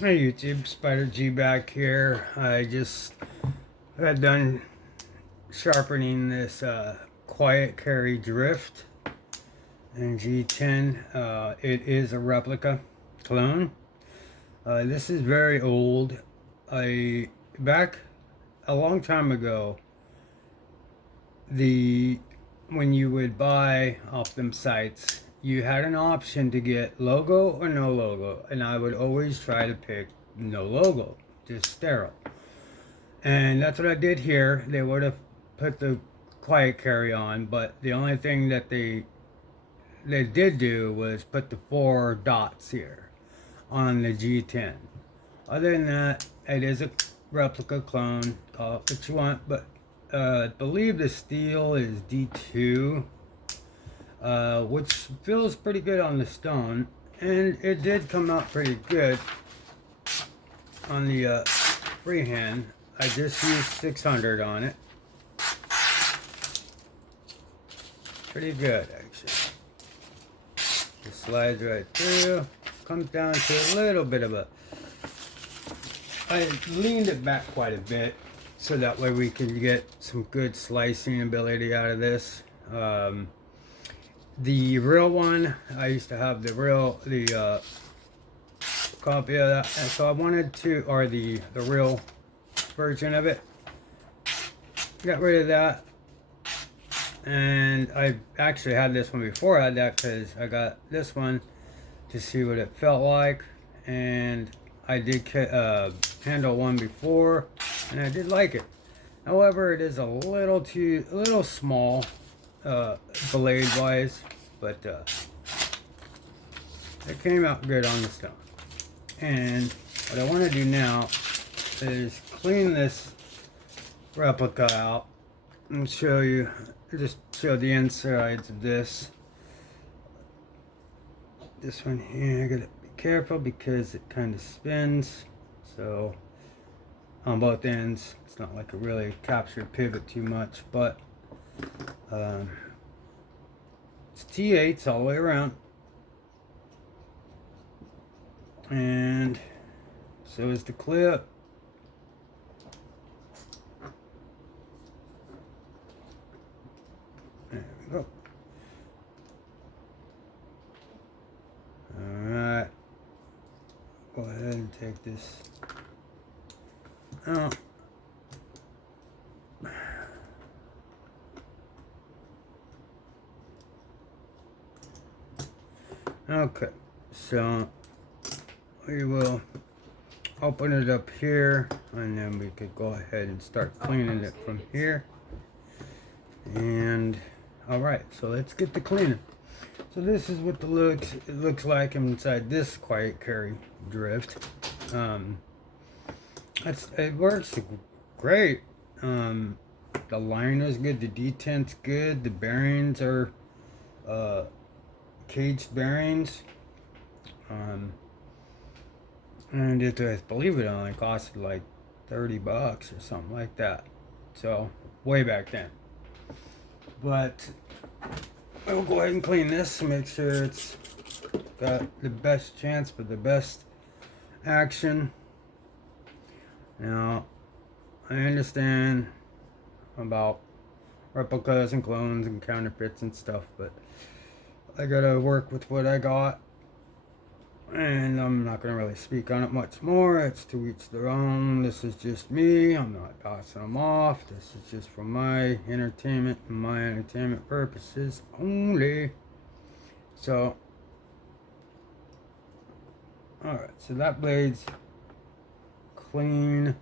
Hey YouTube, Spider G back here. I just got done sharpening this quiet carry drift in G10. It is a replica clone. This is very old. I back a long time ago. The when you would buy off them sites, you had an option to get logo or no logo, and I would always try to pick no logo, just sterile. And that's what I did here. They would have put the quiet carry on, but the only thing that they did do was put the 4 dots here on the G10. Other than that, it is a replica clone. Call it what you want, but I believe the steel is D2, which feels pretty good on the stone, and it did come out pretty good on the freehand. I just used 600 on it. Pretty good, actually. It slides right through. Comes down to a little bit of a... I leaned it back quite a bit, so that way we can get some good slicing ability out of this. The real one, I used to have the copy of that, and so I wanted to, or the real version of it. Got rid of that, and I actually had this one before I had that because I got this one to see what it felt like, and I did handle one before, and I did like it. However, it is a little small blade wise, but it came out good on the stone. And what I want to do now is clean this replica out and show you, just show the insides of this one here. I gotta be careful because it kind of spins, so on both ends it's not like a really captured pivot too much, but it's T8s all the way around, and so is the clip. There we go. Alright, go ahead and take this out. Okay, so we will open it up here, and then we could go ahead and start cleaning it from here. And alright, so let's get the cleaning. So this is what it looks like inside this quiet carry drift. It works great. The line is good, the detent's good, the bearings are caged bearings. And it, I believe it only costed like 30 bucks or something like that. So way back then. But we'll go ahead and clean this and make sure it's got the best chance for the best action. Now, I understand about replicas and clones and counterfeits and stuff, but I gotta work with what I got, and I'm not gonna really speak on it much more. It's to each their own. This is just me. I'm not passing them off. This is just for my entertainment and my entertainment purposes only. So, alright, so that blade's clean.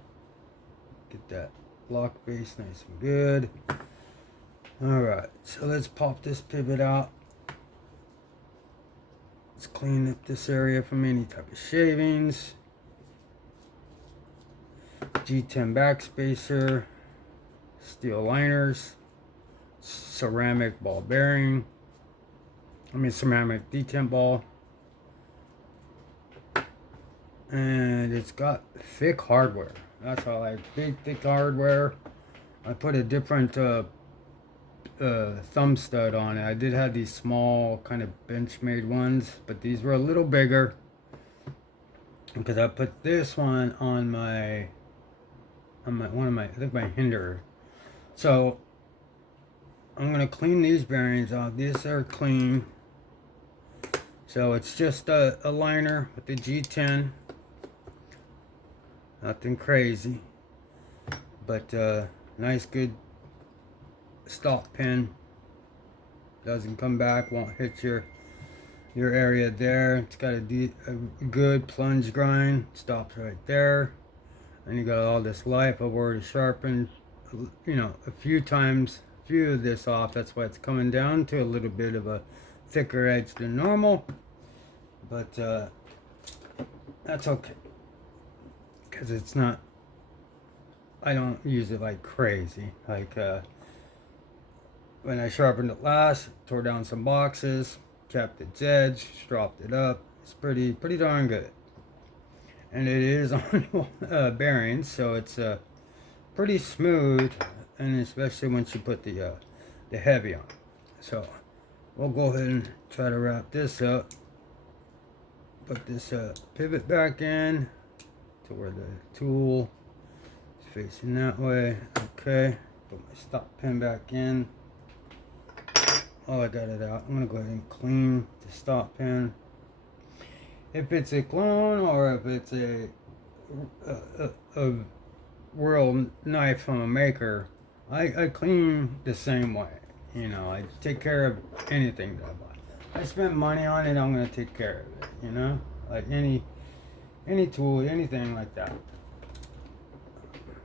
Get that lock base nice and good. Alright, so let's pop this pivot out. Let's clean up this area from any type of shavings. G10 backspacer, steel liners, ceramic ball bearing. Ceramic detent ball. And it's got thick hardware. That's how I like, big thick hardware. I put a different thumb stud on it. I did have these small kind of bench made ones, but these were a little bigger, because I put this one on my one of my, I think my hinder. So I'm gonna clean these bearings off. These are clean. So it's just a liner with the G10. Nothing crazy, but nice good stop pin. Doesn't come back, won't hit your area there. It's got a good plunge grind. Stops right there. And you got all this life. I've already sharpened, you know, a few times, few of this off. That's why it's coming down to a little bit of a thicker edge than normal. But that's okay, because it's not, I don't use it like crazy. Like when I sharpened it last, tore down some boxes, kept its edge, stropped it up. It's pretty darn good. And it is on bearings, so it's pretty smooth, and especially once you put the heavy on. So we'll go ahead and try to wrap this up. Put this pivot back in to where the tool is facing that way. Okay, put my stop pin back in. Oh, I got it out. I'm gonna go ahead and clean the stop pin. If it's a clone or if it's a real knife from a maker, I clean the same way. You know, I take care of anything that I buy. I spend money on it, I'm gonna take care of it. You know, like any tool, anything like that.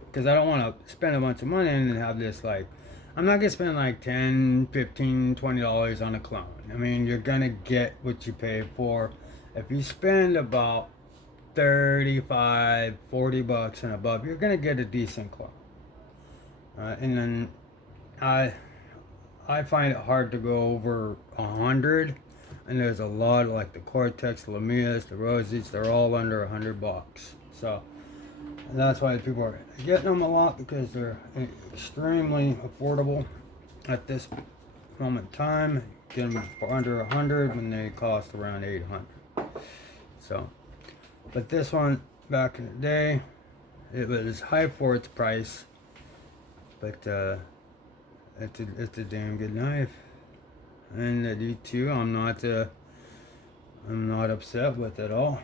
Because I don't want to spend a bunch of money and have this like, I'm not gonna spend like $10, $15, $20 on a clone. I mean, you're gonna get what you pay for. If you spend about 35, 40 bucks and above, you're gonna get a decent clone. And then I find it hard to go over 100, and there's a lot of, like the Cortex, the Lamias, the Rosies, they're all under 100 bucks. So and that's why people are getting them a lot, because they're extremely affordable at this moment in time. Get them for under 100 when they cost around 800. So, but this one back in the day, it was high for its price, but it's a damn good knife. And the D2, I'm not upset with at all.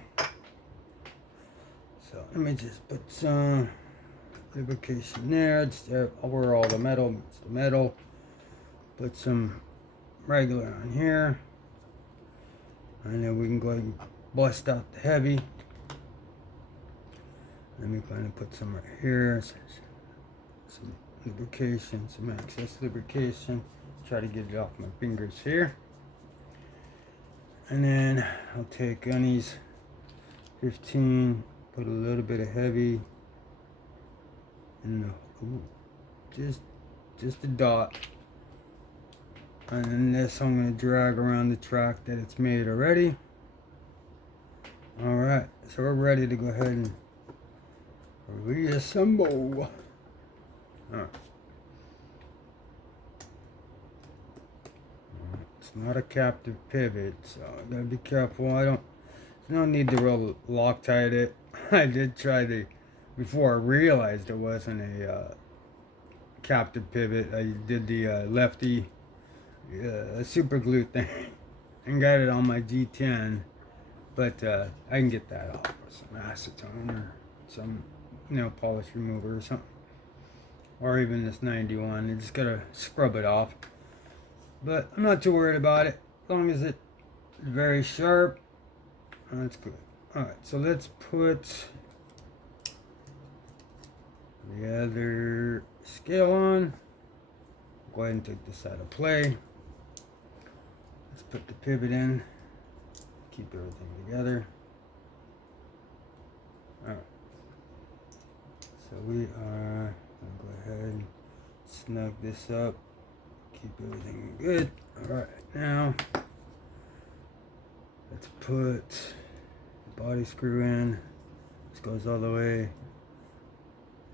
So let me just put some lubrication there, just over all the metal meets the metal. Put some regular on here, and then we can go ahead and bust out the heavy. Let me kind of put some right here, some lubrication, some excess lubrication. Try to get it off my fingers here. And then I'll take Gunny's 15, put a little bit of heavy in the, just a dot. And then this I'm going to drag around the track that it's made already. Alright, so we're ready to go ahead and reassemble. Alright. It's not a captive pivot, so I gotta be careful. There's no need to real Loctite it. I did try before I realized it wasn't a captive pivot. I did the lefty super glue thing and got it on my G10, but I can get that off with some acetone or some nail polish remover or something, or even this 91. You just gotta scrub it off. But I'm not too worried about it, as long as it's very sharp. That's good. Alright, so let's put the other scale on. Go ahead and take this out of play. Let's put the pivot in. Keep everything together. Alright. So we are going to go ahead and snug this up. Keep everything good. Alright, now let's put the body screw in. This goes all the way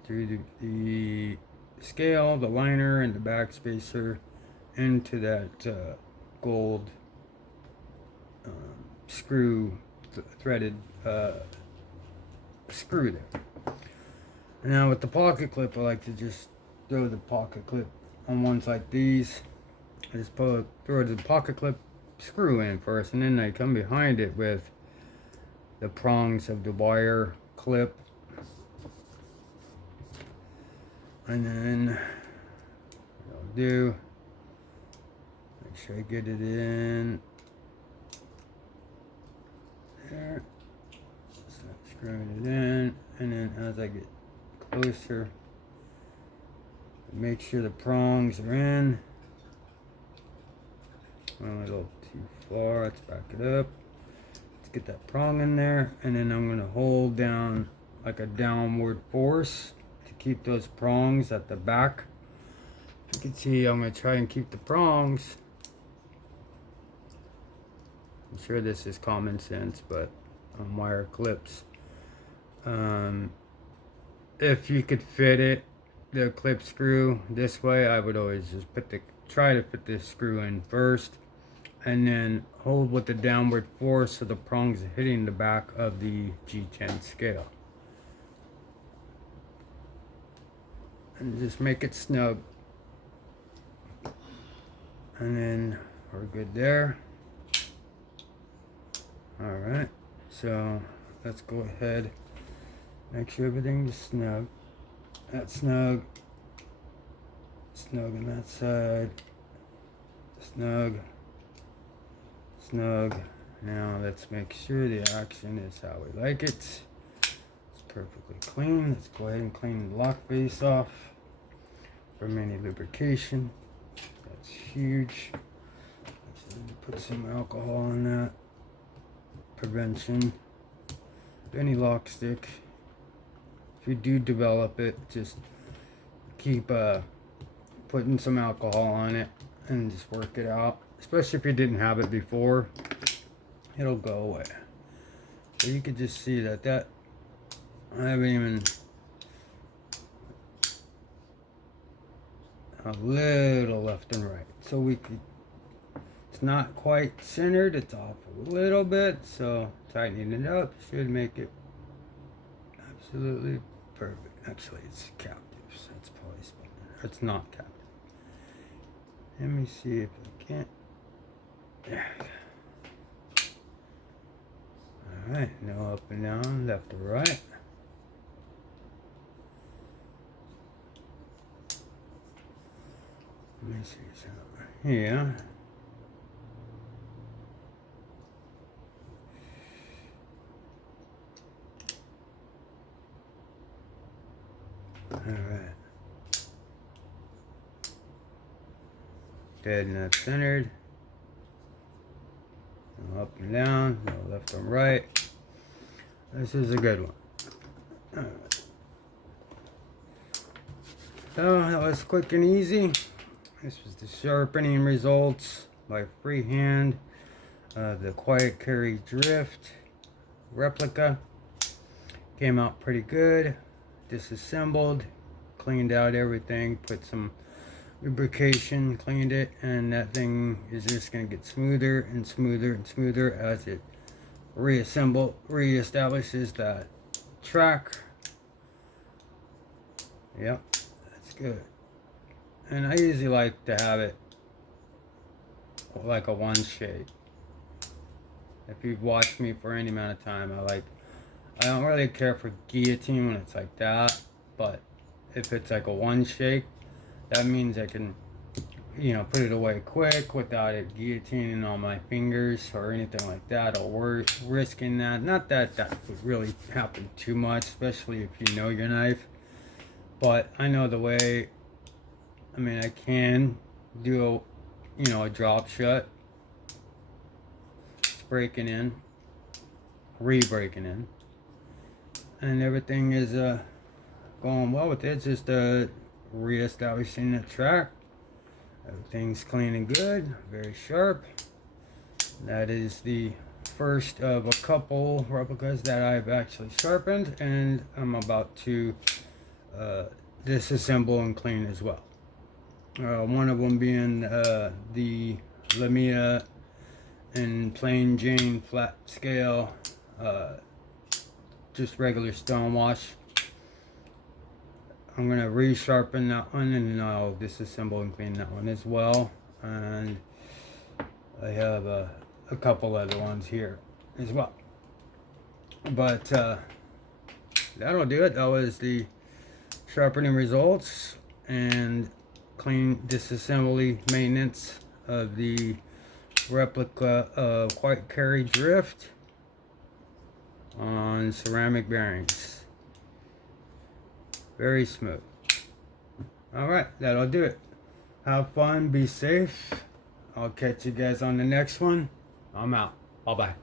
through the scale, the liner, and the back spacer into that gold screw threaded screw there. And now with the pocket clip, I like to just throw the pocket clip on ones like these. I just throw the pocket clip screw in first, and then I come behind it with the prongs of the wire clip. And then what I'll do, make sure I get it in there. Start screwing it in, and then as I get closer, make sure the prongs are in. Went a little too far, let's back it up. Let's get that prong in there, and then I'm going to hold down like a downward force to keep those prongs at the back. You can see I'm going to try and keep the prongs. I'm sure this is common sense, but on wire clips, if you could fit it, the clip screw this way, I would always just try to fit this screw in first, and then hold with the downward force so the prongs are hitting the back of the G10 scale. And just make it snug. And then we're good there. Alright, so let's go ahead, make sure everything is snug. That's snug. Snug on that side. Snug. Snug. Now let's make sure the action is how we like it. It's perfectly clean. Let's go ahead and clean the lock face off from any lubrication. That's huge. Let's put some alcohol on that. Prevention of any lock stick. If you do develop it, just keep putting some alcohol on it and just work it out. Especially if you didn't have it before, it'll go away. So you could just see that I haven't even a little left and right. So it's not quite centered, it's off a little bit, so tightening it up should make it absolutely perfect. Actually, it's captive, so it's probably spinning. It's not captive. Let me see if I can't. There. Alright, now up and down, left to right. Let me see something here. Alright. Dead and centered. Up and down, no left and right. This is a good one. Alright. So that was quick and easy. This was the sharpening results by Freehand. The Quiet Carry Drift Replica. Came out pretty good. Disassembled, cleaned out everything, put some lubrication, cleaned it, and that thing is just going to get smoother and smoother and smoother as it reestablishes that track. Yep, that's good. And I usually like to have it like a one shake. If you've watched me for any amount of time, I don't really care for guillotine when it's like that, but if it's like a one shake, that means I can, put it away quick without it guillotining on my fingers or anything like that, or risking that. Not that that would really happen too much, especially if you know your knife, but I know the way. I mean, I can do a drop shut. It's breaking in, re-breaking in. And everything is going well with it. It's just re-establishing the track. Everything's clean and good, very sharp. That is the first of a couple replicas that I've actually sharpened, and I'm about to disassemble and clean as well. One of them being the Lamia and plain Jane flat scale just regular stone wash. I'm gonna resharpen that one, and I'll disassemble and clean that one as well. And I have a couple other ones here as well. But that'll do it. That was the sharpening results and clean disassembly maintenance of the replica of White Carry Drift on ceramic bearings. Very smooth. Alright, that'll do it. Have fun, be safe. I'll catch you guys on the next one. I'm out. Bye bye.